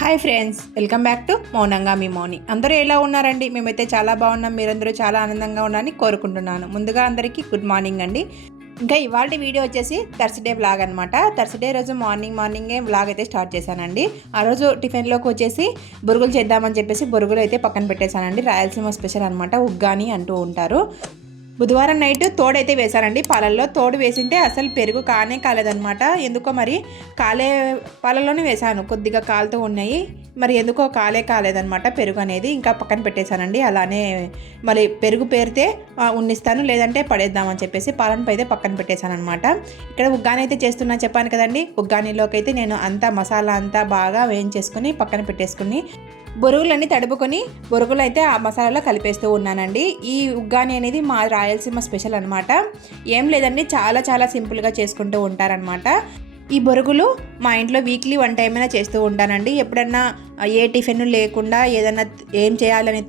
Hi friends, welcome back to మౌనంగా మీ మౌని. అందరూ ఎలా ఉన్నారండి? మేమైతే చాలా బాగున్నాం. మీరందరూ చాలా ఆనందంగా ఉన్నారని కోరుకుంటున్నాను. ముందుగా అందరికీ గుడ్ మార్నింగ్ అండి. ఇంకా ఇవాళ వీడియో వచ్చేసి థర్స్డే వ్లాగ్ అనమాట. థర్స్డే రోజు మార్నింగే వ్లాగ్ అయితే స్టార్ట్ చేశానండి. ఆ రోజు టిఫిన్లోకి వచ్చేసి బొరుగులు చేద్దామని చెప్పేసి బొరుగులు అయితే పక్కన పెట్టేశానండి. రాయలసీమ స్పెషల్ అనమాట, ఉగ్గాని అంటూ ఉంటారు. బుధవారం నైట్ తోడైతే వేశానండి పాలల్లో. తోడు వేసింటే అసలు పెరుగు కాలేదనమాట. ఎందుకో మరి పాలల్లోనే వేశాను, కొద్దిగా కాలుతూ ఉన్నాయి. మరి ఎందుకో కాలేదనమాట పెరుగు అనేది. ఇంకా పక్కన పెట్టేశానండి. అలానే మరి పెరుగు పేరితే ఉన్నిస్తాను, లేదంటే పడేద్దామని చెప్పేసి పాలను అయితే పక్కన పెట్టేశాను అనమాట. ఇక్కడ ఉగ్గాని అయితే చేస్తున్నా చెప్పాను కదండి. ఉగ్గానిలోకి అయితే నేను అంతా మసాలా అంతా బాగా వేయించేసుకుని పక్కన పెట్టేసుకుని బొరుగులన్నీ తడుపుకొని బొరుగులు అయితే ఆ మసాలాలో కలిపేస్తూ ఉన్నానండి. ఈ ఉగ్గాని అనేది మా రాయలసీమ స్పెషల్ అనమాట. ఏం లేదండి, చాలా చాలా సింపుల్గా చేసుకుంటూ ఉంటారనమాట. ఈ బొరుగులు మా ఇంట్లో వీక్లీ 1 టైం అయినా చేస్తూ ఉంటానండి. ఎప్పుడన్నా ఏ టిఫిన్ లేకుండా ఏదన్నా ఏం చేయాలని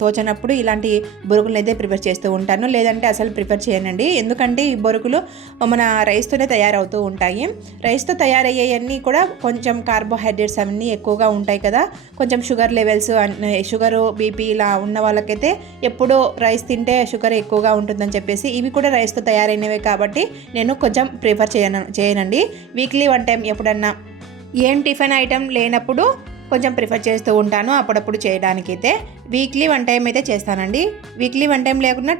తోచనప్పుడు ఇలాంటి బొరుగులు అయితే ప్రిపేర్ చేస్తూ ఉంటాను, లేదంటే అసలు ప్రిపేర్ చేయనండి. ఎందుకంటే ఈ బొరుగులు మన రైస్తోనే తయారవుతూ ఉంటాయి. రైస్తో తయారయ్యేవన్నీ కూడా కొంచెం కార్బోహైడ్రేట్స్ అవన్నీ ఎక్కువగా ఉంటాయి కదా. కొంచెం షుగర్ లెవెల్స్, షుగరు బీపీ ఇలా ఉన్న వాళ్ళకైతే ఎప్పుడూ రైస్ తింటే షుగర్ ఎక్కువగా ఉంటుందని చెప్పేసి ఇవి కూడా రైస్తో తయారైనవే కాబట్టి నేను కొంచెం ప్రిఫర్ చేయనండి. వీక్లీ 1 టైం ఎప్పుడన్నా ఏం టిఫిన్ ఐటెం లేనప్పుడు కొంచెం ప్రిఫర్ చేస్తూ ఉంటాను. అప్పుడప్పుడు చేయడానికైతే వీక్లీ 1 టైం అయితే చేస్తానండి. వీక్లీ 1 టైం లేకుండా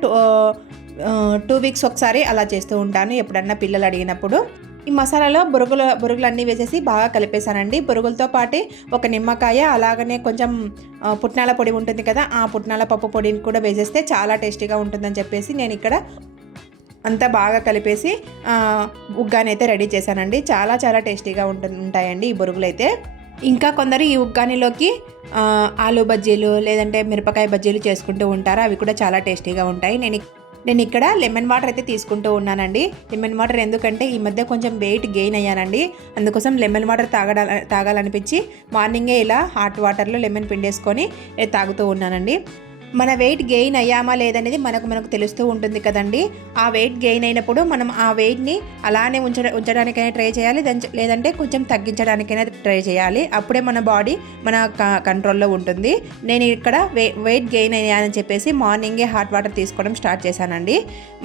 2 వీక్స్ ఒకసారి అలా చేస్తూ ఉంటాను, ఎప్పుడన్నా పిల్లలు అడిగినప్పుడు. ఈ మసాలాలో బొరుగులు అన్నీ వేసేసి బాగా కలిపేశానండి. బొరుగులతో పాటు ఒక నిమ్మకాయ, అలాగనే కొంచెం పుట్నాల పొడి ఉంటుంది కదా, ఆ పుట్నాల పప్పు పొడిని కూడా వేసేస్తే చాలా టేస్టీగా ఉంటుందని చెప్పేసి నేను ఇక్కడ అంతా బాగా కలిపేసి ఉగ్గాని అయితే రెడీ చేశానండి. చాలా చాలా టేస్టీగా ఉంటాయండి ఈ బొరుగులు అయితే. ఇంకా కొందరు ఈ ఉగ్గానిలోకి ఆలు బజ్జీలు లేదంటే మిరపకాయ బజ్జీలు చేసుకుంటూ ఉంటారు. అవి కూడా చాలా టేస్టీగా ఉంటాయి. నేను ఇక్కడ లెమన్ వాటర్ అయితే తీసుకుంటూ ఉన్నానండి. లెమన్ వాటర్ ఎందుకంటే ఈ మధ్య కొంచెం వెయిట్ గెయిన్ అయ్యానండి. అందుకోసం లెమన్ వాటర్ తాగాలనిపించి మార్నింగే ఇలా హాట్ వాటర్లో లెమన్ పిండేసుకొని తాగుతూ ఉన్నానండి. మన వెయిట్ గెయిన్ అయ్యామా లేదనేది మనకు తెలుస్తూ ఉంటుంది కదండి. ఆ వెయిట్ గెయిన్ అయినప్పుడు మనం ఆ వెయిట్ని అలానే ఉంచడానికైనా ట్రై చేయాలి, లేదంటే కొంచెం తగ్గించడానికైనా ట్రై చేయాలి. అప్పుడే మన బాడీ మన కంట్రోల్లో ఉంటుంది. నేను ఇక్కడ వెయిట్ గెయిన్ అయ్యానని చెప్పేసి మార్నింగే హాట్ వాటర్ తీసుకోవడం స్టార్ట్ చేశానండి.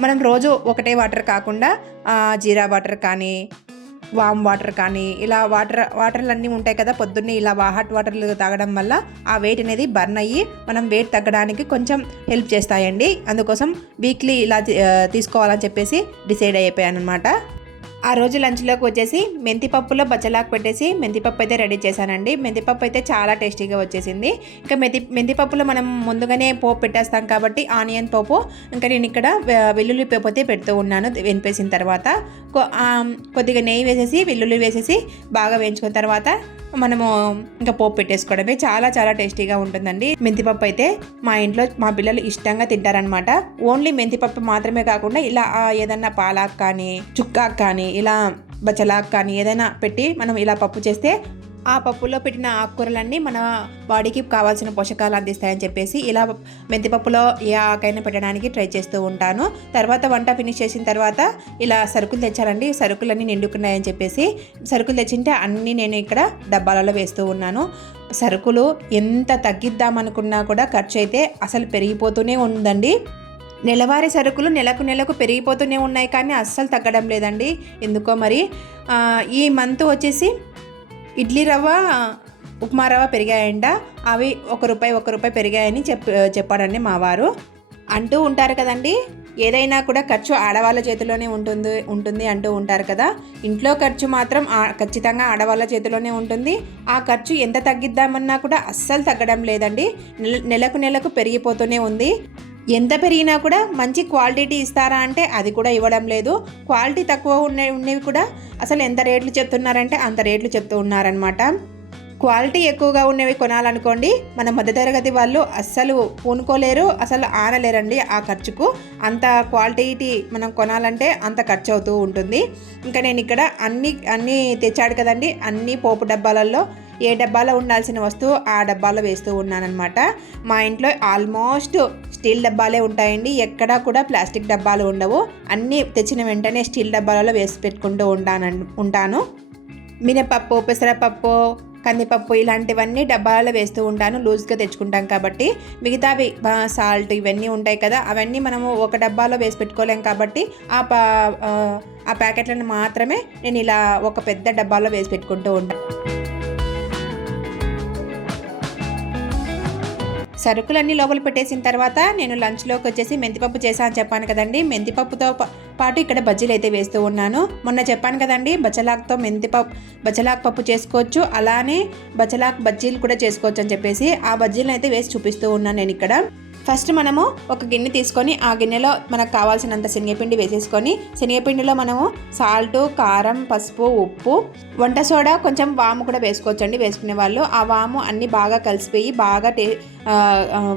మనం రోజు ఒకటే వాటర్ కాకుండా జీరా వాటర్ కానీ, వామ్ వాటర్ కానీ, ఇలా వాటర్లు అన్నీ ఉంటాయి కదా, పొద్దున్నే ఇలా హాట్ వాటర్లు తాగడం వల్ల ఆ వెయిట్ అనేది బర్న్ అయ్యి మనం వెయిట్ తగ్గడానికి కొంచెం హెల్ప్ చేస్తాయండి. అందుకోసం వీక్లీ ఇలా తీసుకోవాలని చెప్పేసి డిసైడ్ అయిపోయాను అనమాట. ఆ రోజు లంచ్లోకి వచ్చేసి మెంతిపప్పులో బచ్చలాకు పెట్టేసి మెంతిపప్పు అయితే రెడీ చేశానండి. మెంతిపప్పు అయితే చాలా టేస్టీగా వచ్చేసింది. ఇంకా మెంతిపప్పులో మనం ముందుగానే పోపు పెట్టేస్తాం కాబట్టి ఆనియన్ పోపు, ఇంకా నేను ఇక్కడ వెల్లుల్లి పోపు అయితే పెడుతూ ఉన్నాను. వేపేసిన తర్వాత కొద్దిగా నెయ్యి వేసేసి వెల్లుల్లి వేసేసి బాగా వేయించుకున్న తర్వాత మనము ఇంకా పోపు పెట్టేసుకోవడమే. చాలా చాలా టేస్టీగా ఉంటుందండి. మెంతిపప్పు అయితే మా ఇంట్లో మా పిల్లలు ఇష్టంగా తింటారనమాట. ఓన్లీ మెంతిపప్పు మాత్రమే కాకుండా ఇలా ఏదన్నా పాలాకు కానీ, చుక్కాకు కానీ, ఇలా బచ్చలాకు కానీ ఏదైనా పెట్టి మనం ఇలా పప్పు చేస్తే ఆ పప్పులో పెట్టిన ఆకుకూరలన్నీ మన బాడీకి కావాల్సిన పోషకాలు అందిస్తాయని చెప్పేసి ఇలా మెంతిపప్పులో ఏ ఆకైనా పెట్టడానికి ట్రై చేస్తూ ఉంటాను. తర్వాత వంట ఫినిష్ చేసిన తర్వాత ఇలా సరుకులు తెచ్చానండి. సరుకులన్నీ నిండుకున్నాయని చెప్పేసి సరుకులు తెచ్చింటే అన్నీ నేను ఇక్కడ డబ్బాలలో వేస్తూ ఉన్నాను. సరుకులు ఎంత తగ్గిద్దామనుకున్నా కూడా ఖర్చు అయితే అసలు పెరిగిపోతూనే ఉందండి. నెలవారీ సరుకులు నెలకు పెరిగిపోతూనే ఉన్నాయి, కానీ అస్సలు తగ్గడం లేదండి. ఎందుకో మరి ఈ మంత్ వచ్చేసి ఇడ్లీ రవ్వ, ఉప్మా రవ్వ పెరిగాయంట. అవి ₹1 పెరిగాయని చెప్పాడండి మా వారు. అంటూ ఉంటారు కదండి, ఏదైనా కూడా ఖర్చు ఆడవాళ్ళ చేతిలోనే ఉంటుంది అంటూ ఉంటారు కదా. ఇంట్లో ఖర్చు మాత్రం ఖచ్చితంగా ఆడవాళ్ళ చేతిలోనే ఉంటుంది. ఆ ఖర్చు ఎంత తగ్గిద్దామన్నా కూడా అస్సలు తగ్గడం లేదండి. నెలకు పెరిగిపోతూనే ఉంది. ఎంత పెరిగినా కూడా మంచి క్వాలిటీ ఇస్తారా అంటే అది కూడా ఇవ్వడం లేదు. క్వాలిటీ తక్కువ ఉన్నవి కూడా అసలు ఎంత రేట్లు చెప్తున్నారంటే అంత రేట్లు చెప్తూ ఉన్నారనమాట. క్వాలిటీ ఎక్కువగా ఉన్నవి కొనాలనుకోండి, మన మధ్యతరగతి వాళ్ళు అస్సలు పూనుకోలేరు, అసలు ఆనలేరండి ఆ ఖర్చుకు. అంత క్వాలిటీ మనం కొనాలంటే అంత ఖర్చు అవుతూ ఉంటుంది. ఇంకా నేను ఇక్కడ అన్నీ తెచ్చాడు కదండి, అన్నీ పోపు డబ్బాలలో ఏ డబ్బాలో ఉండాల్సిన వస్తువు ఆ డబ్బాలో వేస్తూ ఉన్నానన్నమాట. మా ఇంట్లో ఆల్మోస్ట్ స్టీల్ డబ్బాలే ఉంటాయండి, ఎక్కడా కూడా ప్లాస్టిక్ డబ్బాలు ఉండవు. అన్నీ తెచ్చిన వెంటనే స్టీల్ డబ్బాలలో వేసి పెట్టుకుంటూ ఉంటాను. మినపప్పు, పెసరపప్పు, కందిపప్పు ఇలాంటివన్నీ డబ్బాలలో వేస్తూ ఉంటాను, లూజ్గా తెచ్చుకుంటాం కాబట్టి. మిగతావి సాల్ట్ ఇవన్నీ ఉంటాయి కదా, అవన్నీ మనము ఒక డబ్బాలో వేసి పెట్టుకోలేం కాబట్టి ఆ ప్యాకెట్లను మాత్రమే నేను ఇలా ఒక పెద్ద డబ్బాలో వేసి పెట్టుకుంటూ ఉంటాను. సరుకులన్నీ లోపల పెట్టేసిన తర్వాత నేను లంచ్లోకి వచ్చేసి మెంతిపప్పు చేసా అని చెప్పాను కదండి. మెంతిపప్పుతో పాటు ఇక్కడ బజ్జీలు అయితే వేస్తూ ఉన్నాను. మొన్న చెప్పాను కదండి, బచ్చలాకుతో బచ్చలాకు పప్పు చేసుకోవచ్చు, అలానే బచ్చలాకు బజ్జీలు కూడా చేసుకోవచ్చు అని చెప్పేసి ఆ బజ్జీలను అయితే వేసి చూపిస్తూ ఉన్నాను నేను ఇక్కడ. ఫస్ట్ మనము ఒక గిన్నె తీసుకొని ఆ గిన్నెలో మనకు కావాల్సినంత శనగపిండి వేసేసుకొని, శనగపిండిలో మనము సాల్ట్, కారం, పసుపు, ఉప్పు, వంట సోడా, కొంచెం వాము కూడా వేసుకోవచ్చండి వేసుకునే వాళ్ళు. ఆ వాము అన్నీ బాగా కలిసిపోయి బాగా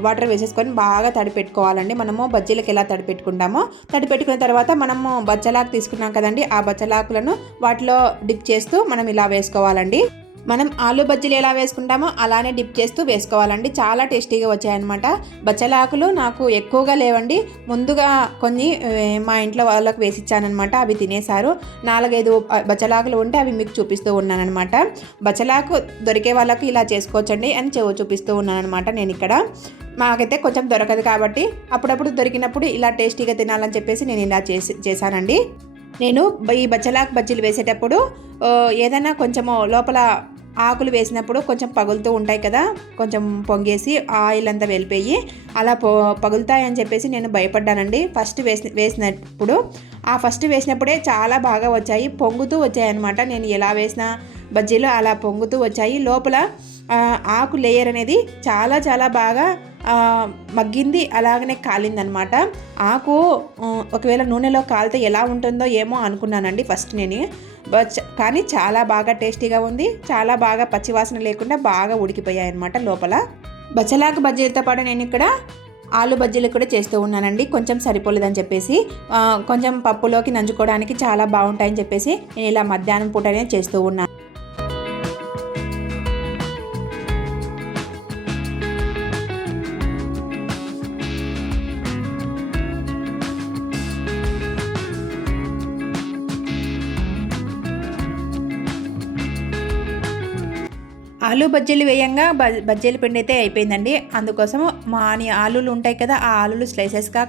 వాటర్ వేసేసుకొని బాగా తడిపెట్టుకోవాలండి. మనము బజ్జీలకు ఎలా తడిపెట్టుకుంటామో తడిపెట్టుకున్న తర్వాత మనము బచ్చలాకు తీసుకున్నాం కదండి, ఆ బచ్చలాకులను వాటిలో డిప్ చేస్తూ మనం ఇలా వేసుకోవాలండి. మనం ఆలు బజ్జీలు ఎలా వేసుకుంటామో అలానే డిప్ చేస్తూ వేసుకోవాలండి. చాలా టేస్టీగా వచ్చాయన్నమాట. బచ్చలాకులు నాకు ఎక్కువగా లేవండి, ముందుగా కొన్ని మా ఇంట్లో వాళ్ళకి వేసి ఇచ్చానమాట, అవి తినేశారు. 4-5 బచ్చలాకులు ఉంటే అవి మీకు చూపిస్తూ ఉన్నానమాట. బచ్చలాకు దొరికే వాళ్ళకి ఇలా చేసుకోవచ్చండి అని చూపిస్తూ ఉన్నానమాట నేను ఇక్కడ. మాకైతే కొంచెం దొరకదు కాబట్టి అప్పుడప్పుడు దొరికినప్పుడు ఇలా టేస్టీగా తినాలని చెప్పేసి నేను ఇలా చేశానండి. నేను ఈ బచ్చలాకు బజ్జీలు వేసేటప్పుడు ఏదైనా కొంచెము లోపల ఆకులు వేసినప్పుడు కొంచెం పగులుతూ ఉంటాయి కదా, కొంచెం పొంగేసి ఆయిల్ అంతా వెళ్ళిపోయి అలా పగులుతాయని చెప్పేసి నేను భయపడ్డానండి. ఫస్ట్ వేసినప్పుడు ఫస్ట్ వేసినప్పుడే చాలా బాగా వచ్చాయి, పొంగుతూ వచ్చాయి అన్నమాట. నేను ఎలా వేసిన బజ్జీలు అలా పొంగుతూ వచ్చాయి. లోపల ఆకు లేయర్ అనేది చాలా చాలా బాగా మగ్గింది, అలాగనే కాలిందనమాట. ఆకు ఒకవేళ నూనెలో కాలితే ఎలా ఉంటుందో ఏమో అనుకున్నానండి ఫస్ట్ నేను, కానీ చాలా బాగా టేస్టీగా ఉంది, చాలా బాగా పచ్చివాసన లేకుండా బాగా ఉడికిపోయాయి అనమాట లోపల. బచ్చలాకు బజ్జీలతో పాటు నేను ఇక్కడ ఆలు బజ్జీలు కూడా చేస్తూ ఉన్నానండి. కొంచెం సరిపోలేదని చెప్పేసి, కొంచెం పప్పులోకి నంచుకోవడానికి చాలా బాగుంటాయని చెప్పేసి నేను ఇలా మధ్యాహ్నం పూటనే చేస్తూ ఉన్నాను. ఆలు బజ్జీలు వేయంగా బజ్జీల పిండి అయితే అయిపోయిందండి. అందుకోసం ఆలులు ఉంటాయి కదా, ఆ ఆలులు స్లైసెస్గా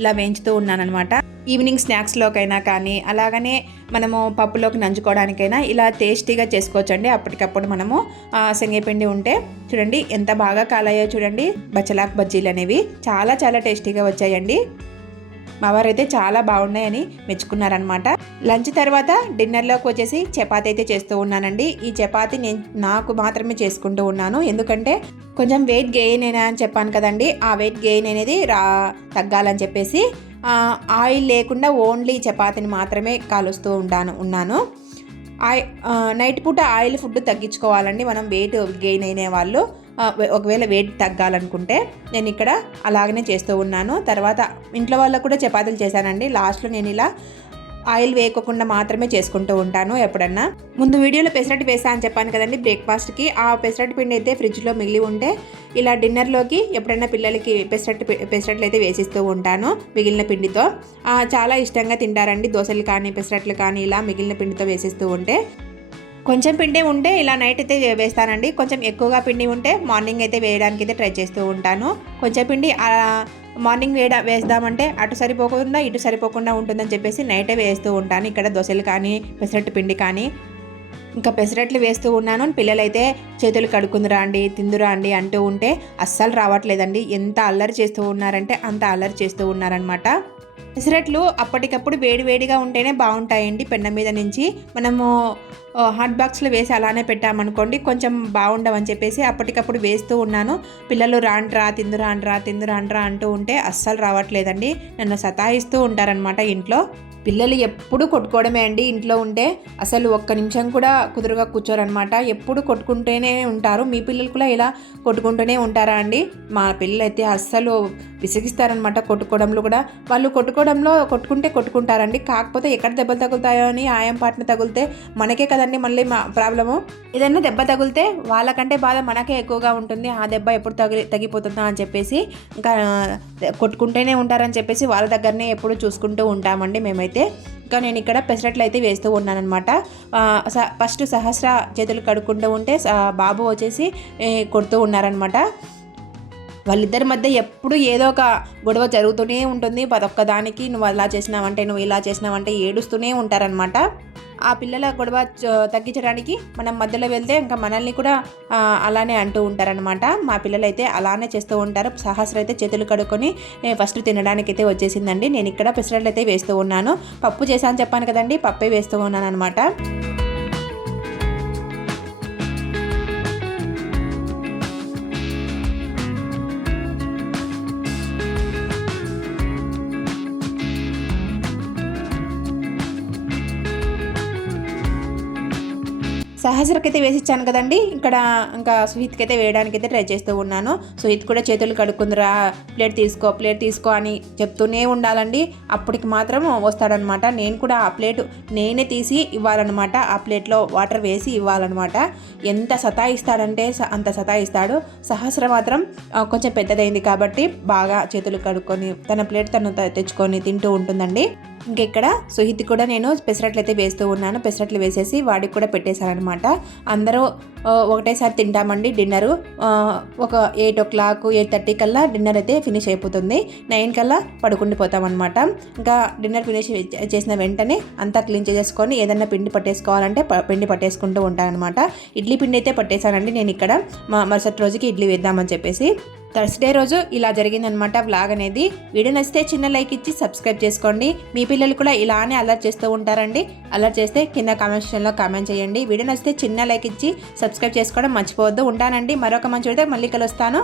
ఇలా వేయించుతూ ఉన్నానమాట. ఈవినింగ్ స్నాక్స్లోకైనా కానీ అలాగనే మనము పప్పులోకి నంచుకోవడానికైనా ఇలా టేస్టీగా చేసుకోవచ్చండి. అప్పటికప్పుడు మనము శనగపిండి ఉంటే చూడండి ఎంత బాగా కాలాయో చూడండి. బచ్చలాకు బజ్జీలు అనేవి చాలా చాలా టేస్టీగా వచ్చాయండి. మా వారైతే చాలా బాగున్నాయని మెచ్చుకున్నారనమాట. లంచ్ తర్వాత డిన్నర్లోకి వచ్చేసి చపాతీ అయితే చేస్తూ ఉన్నానండి. ఈ చపాతీ నాకు మాత్రమే చేసుకుంటూ ఉన్నాను, ఎందుకంటే కొంచెం వెయిట్ గెయిన్ అయినా అని చెప్పాను కదండి. ఆ వెయిట్ గెయిన్ అనేది తగ్గాలని చెప్పేసి ఆయిల్ లేకుండా ఓన్లీ చపాతీని మాత్రమే కాలుస్తూ ఉన్నాను. నైట్ పూట ఆయిల్ ఫుడ్ తగ్గించుకోవాలండి మనం వెయిట్ గెయిన్ అయిన వాళ్ళు. ఒకవేళ వెయిట్ తగ్గాలనుకుంటే నేను ఇక్కడ అలాగనే చేస్తూ ఉన్నాను. తర్వాత ఇంట్లో వాళ్ళకు కూడా చపాతీలు చేశానండి. లాస్ట్లో నేను ఇలా ఆయిల్ వేయకుండా మాత్రమే చేసుకుంటూ ఉంటాను ఎప్పుడన్నా. ముందు వీడియోలో పెసరట్టు వేసా అని చెప్పాను కదండి బ్రేక్ఫాస్ట్కి. ఆ పెసరట్టు పిండి అయితే ఫ్రిడ్జ్లో మిగిలి ఉంటే ఇలా డిన్నర్లోకి ఎప్పుడైనా పిల్లలకి పెసరట్లు అయితే వేసిస్తూ ఉంటాను మిగిలిన పిండితో. చాలా ఇష్టంగా తింటారండి దోశలు కానీ పెసరట్లు కానీ ఇలా మిగిలిన పిండితో వేసిస్తూ ఉంటే. కొంచెం పిండి ఉంటే ఇలా నైట్ అయితే వేస్తానండి, కొంచెం ఎక్కువగా పిండి ఉంటే మార్నింగ్ అయితే వేయడానికి అయితే ట్రై చేస్తూ ఉంటాను. కొంచెం పిండి మార్నింగ్ వేద్దామంటే అటు సరిపోకుండా ఇటు సరిపోకుండా ఉంటుందని చెప్పేసి నైటే వేస్తూ ఉంటాను. ఇక్కడ దోశలు కానీ పెసరట్టు పిండి కానీ ఇంకా పెసరట్లు వేస్తూ ఉన్నాను. పిల్లలైతే చేతులు కడుక్కుందురా అండి తిందురా అండి అంటూ ఉంటే అస్సలు రావట్లేదండి. ఎంత అల్లరి చేస్తూ ఉన్నారంటే అంత అల్లరి చేస్తూ ఉన్నారనమాట. పెసరట్లు అప్పటికప్పుడు వేడివేడిగా ఉంటేనే బాగుంటాయండి. పెన్న మీద నుంచి మనము హాట్ బాక్స్లో వేసి అలానే పెట్టామనుకోండి కొంచెం బాగుండవని చెప్పేసి అప్పటికప్పుడు వేస్తూ ఉన్నాను. పిల్లలు రాండ్రా తిందురా అంటూ ఉంటే అస్సలు రావట్లేదండి. నన్ను సతాయిస్తూ ఉంటారనమాట ఇంట్లో. పిల్లలు ఎప్పుడు కొట్టుకోవడమే అండి ఇంట్లో ఉంటే, అసలు ఒక్క నిమిషం కూడా కుదురుగా కూర్చోరనమాట. ఎప్పుడు కొట్టుకుంటూనే ఉంటారు. మీ పిల్లలు కూడా ఇలా కొట్టుకుంటూనే ఉంటారా అండి? మా పిల్లలు అయితే అస్సలు విసిగిస్తారనమాట కొట్టుకోవడంలో కూడా. వాళ్ళు కొట్టుకుంటే కొట్టుకుంటారండి, కాకపోతే ఎక్కడ దెబ్బలు తగులుతాయో అని ఆయం పాటన తగిలితే మనకే కదండి మళ్ళీ మా ప్రాబ్లము. ఏదైనా దెబ్బ తగిలితే వాళ్ళకంటే బాధ మనకే ఎక్కువగా ఉంటుంది. ఆ దెబ్బ ఎప్పుడు తగ్గిపోతుందా అని చెప్పేసి ఇంకా కొట్టుకుంటూనే ఉంటారని చెప్పేసి వాళ్ళ దగ్గరనే ఎప్పుడు చూసుకుంటూ ఉంటామండి మేమైతే. ఇంకా నేను ఇక్కడ పెసరట్లు అయితే వేస్తూ ఉన్నానమాట. ఫస్ట్ సహస్ర చేతులు కడుక్కుంటూ ఉంటే బాబు వచ్చేసి కొడుతూ ఉన్నారనమాట. వాళ్ళిద్దరి మధ్య ఎప్పుడు ఏదో ఒక గొడవ జరుగుతూనే ఉంటుంది. ఒక్కదానికి నువ్వు అలా చేసినావంటే, నువ్వు ఇలా చేసినావంటే ఏడుస్తూనే ఉంటారనమాట. ఆ పిల్లల గొడవ తగ్గించడానికి మనం మధ్యలో వెళ్తే ఇంకా మనల్ని కూడా అలానే అంటూ ఉంటారనమాట. మా పిల్లలు అయితే అలానే చేస్తూ ఉంటారు. సహస్ర అయితే చేతులు కడుక్కొని ఫస్ట్ తినడానికి అయితే వచ్చేసిందండి. నేను ఇక్కడ పెసరట్లు అయితే వేస్తూ ఉన్నాను. పప్పు చేశాను చెప్పాను కదండి, పప్పే వేస్తూ ఉన్నాను అనమాట. సహస్రకైతే వేసిచ్చాను కదండి. ఇక్కడ ఇంకా సుహిత్కి అయితే వేయడానికి అయితే ట్రై చేస్తూ ఉన్నాను. సుహిత్ కూడా చేతులు కడుక్కుందిరా, ప్లేట్ తీసుకో అని చెప్తూనే ఉండాలండి. అప్పటికి మాత్రం వస్తాడనమాట. నేను కూడా ఆ ప్లేటు నేనే తీసి ఇవ్వాలన్నమాట. ఆ ప్లేట్లో వాటర్ వేసి ఇవ్వాలన్నమాట. ఎంత సతాయిస్తాడంటే అంత సతాయిస్తాడు. సహస్ర మాత్రం కొంచెం పెద్దదైంది కాబట్టి బాగా చేతులు కడుక్కొని తన ప్లేట్ తను తెచ్చుకొని తింటూ ఉంటుందండి. ఇంకెక్కడ సుహిత్ కూడా నేను పెసరట్లు అయితే వేస్తూ ఉన్నాను. పెసరట్లు వేసేసి వాడికి కూడా పెట్టేశారనమాట. అందరూ ఒకటేసారి తింటామండి డిన్నరు. ఒక 8:00 8:30 కల్లా డిన్నర్ అయితే ఫినిష్ అయిపోతుంది. 9 కల్లా పడుకుండిపోతామన్నమాట. ఇంకా డిన్నర్ ఫినిష్ చేసిన వెంటనే అంతా క్లీన్ చేసేసుకొని ఏదైనా పిండి పట్టేసుకోవాలంటే పిండి పట్టేసుకుంటూ ఉంటానన్నమాట. ఇడ్లీ పిండి అయితే పట్టేశానండి నేను ఇక్కడ మరుసటి రోజుకి ఇడ్లీ వేద్దామని చెప్పేసి. థర్స్డే రోజు ఇలా జరిగిందనమాట వ్లాగ్ అనేది. వీడియో నచ్చితే చిన్న లైక్ ఇచ్చి సబ్స్క్రైబ్ చేసుకోండి. మీ పిల్లలు కూడా ఇలానే అలర్ట్ చేస్తూ ఉంటారండి. అలర్ట్ చేస్తే కింద కామెంట్ సెక్షన్లో కామెంట్ చేయండి. వీడియో నచ్చితే చిన్న లైక్ ఇచ్చి సబ్స్క్రైబ్ చేసుకోవడం మర్చిపోవద్దు. ఉంటానండి. మరొక మంచి వీడియోతో మళ్ళీ కలుస్తాను.